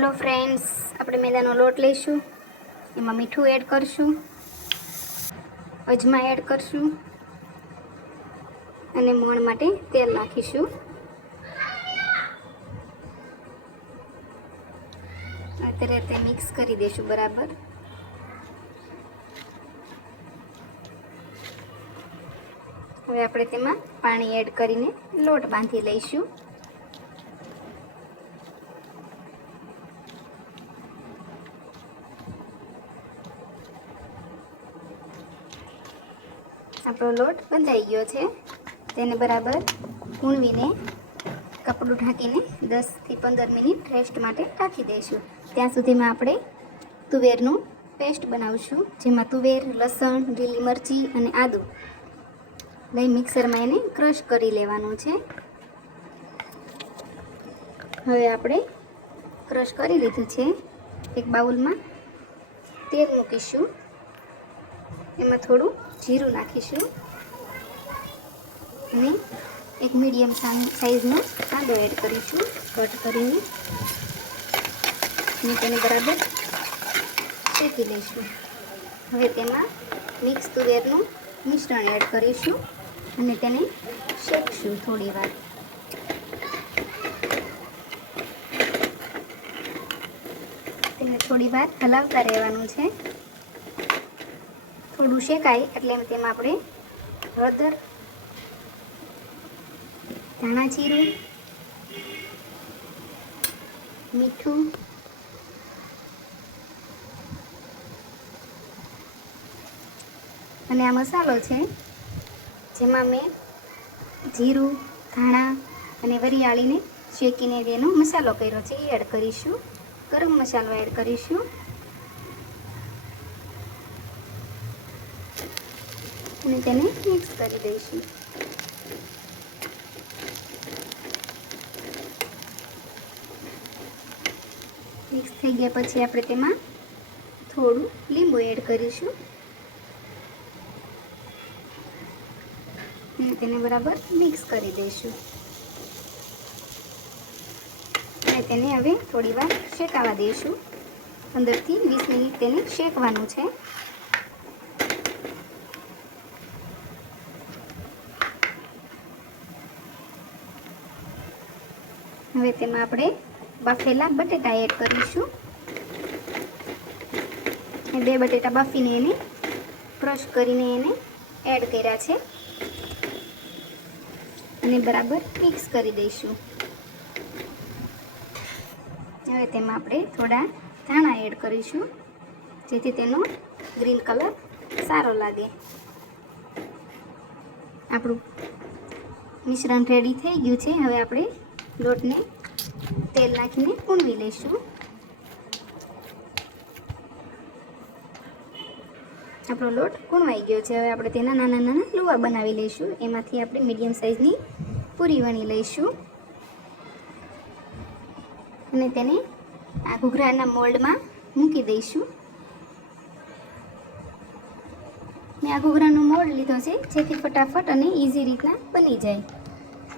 Hello friends, આપણે મેદાનો લોટ લઈશું, એમાં મીઠું એડ કરશું, અજમા એડ કરશું અને મોણ માટે તેલ નાખીશું. અત્યારે તે મિક્સ કરી દઈશું બરાબર. હવે આપણે તેમાં પાણી એડ કરીને લોટ બાંધી લઈશું. આપણો લોટ બંધાઈ ગયો છે. તેને બરાબર કૂણવીને કપડું ઢાંકીને 10 થી 15 મિનિટ રેસ્ટ માટે રાખી દઈશું. ત્યાં સુધીમાં આપણે તુવેરનું પેસ્ટ બનાવશું, જેમાં તુવેર, લસણ, લીલી મરચી અને આદું લઈ મિક્સરમાં એને ક્રશ કરી લેવાનું છે. હવે આપણે ક્રશ કરી લીધું છે. એક બાઉલમાં તેલ મૂકીશું, એમાં થોડું જીરું નાખીશું અને એક મીડિયમ સાઈઝનો કાંદો એડ કરીશું કટ કરીને, અને તેને બરાબર શેકી લઈશું. હવે તેમાં મિક્સ તુવેરનું મિશ્રણ એડ કરીશું અને તેને શેકશું થોડી વાર. તેને થોડી વાર હલાવતા રહેવાનું છે. થોડું શેકાય એટલે તેમાં આપણે હળદર, ધાણા જીરું, મીઠું અને આ મસાલો છે, જેમાં મેં જીરું, ધાણા અને વરિયાળીને શેકીને તેનો મસાલો કર્યો છે, એ એડ કરીશું. ગરમ મસાલો એડ કરીશું અને તેને મિક્સ કરી દઈશું. મિક્સ થઈ ગયા પછી આપણે તેમાં થોડું લીંબુ એડ કરીશું અને તેને બરાબર મિક્સ કરી દઈશું. અને તેને હવે થોડી વાર શેકાવા દઈશું. 15 થી 20 મિનિટ તેને શેકવાનું છે. હવે તેમાં આપણે બાફેલા બટેટા એડ કરીશું. 2 બટેટા બાફીને એને ક્રશ કરીને એને એડ કર્યા છે અને બરાબર મિક્સ કરી દઈશું. હવે તેમાં આપણે થોડા ધાણા એડ કરીશું, જેથી તેનો ગ્રીન કલર સારો લાગે. આપણું મિશ્રણ રેડી થઈ ગયું છે. હવે આપણે લોટને તેલ નાખીને કૂણવી લઈશું. આપણો લોટ કૂણવાઈ ગયો છે. હવે આપણે તેના નાના નાના લુવા બનાવી લઈશું. એમાંથી આપણે મીડિયમ સાઈઝની પૂરી વણી લઈશું અને તેને આ ઘૂઘરાના મોલ્ડમાં મૂકી દઈશું. મેં આ ઘૂઘરાનો મોલ્ડ લીધો છે, જેથી ફટાફટ અને ઇઝી રીતના બની જાય.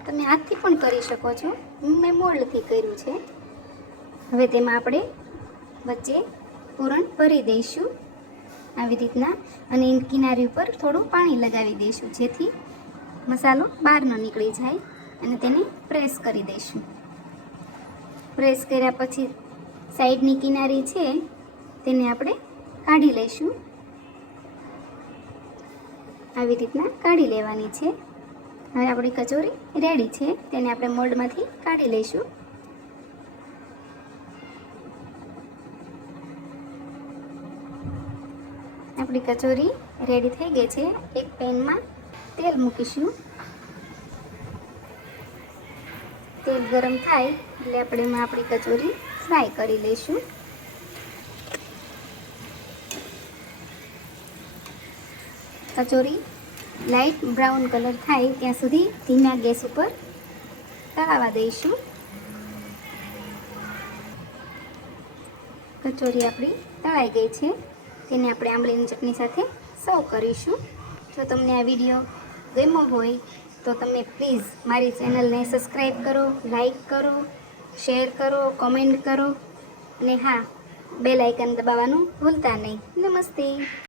તમે હાથથી પણ કરી શકો છો, મેં મોલ્ડથી કર્યું છે. હવે તેમાં આપણે વચ્ચે પૂરણ ભરી દઈશું આવી રીતના, અને કિનારી ઉપર થોડું પાણી લગાવી દઈશું, જેથી મસાલો બહાર ન નીકળી જાય, અને તેને પ્રેસ કરી દઈશું. પ્રેસ કર્યા પછી સાઈડની કિનારી છે તેને આપણે કાઢી લઈશું. આવી રીતના કાઢી લેવાની છે. હવે આપણી કચોરી રેડી છે. તેને આપણે મોલ્ડમાંથી કાઢી લઈશું. આપણી કચોરી રેડી થઈ ગઈ છે. એક પેનમાં તેલ મૂકીશું. તેલ ગરમ થાય એટલે આપણે એમાં આપણી કચોરી ફ્રાય કરી લઈશું. કચોરી લાઇટ બ્રાઉન કલર થાય ત્યાં સુધી ધીમા ગેસ ઉપર તળાવવા દઈશું. કચોરી આપણી તળાઈ ગઈ છે. તેને આપણે આંબલીની ચટણી સાથે સર્વ કરીશું. જો તમને આ વિડીયો ગમ્યો હોય તો તમે પ્લીઝ મારી ચેનલને સબસ્ક્રાઈબ કરો, લાઈક કરો, શેર કરો, કોમેન્ટ કરો અને હા, બેલ આઇકન દબાવવાનું ભૂલતા નહીં. નમસ્તે.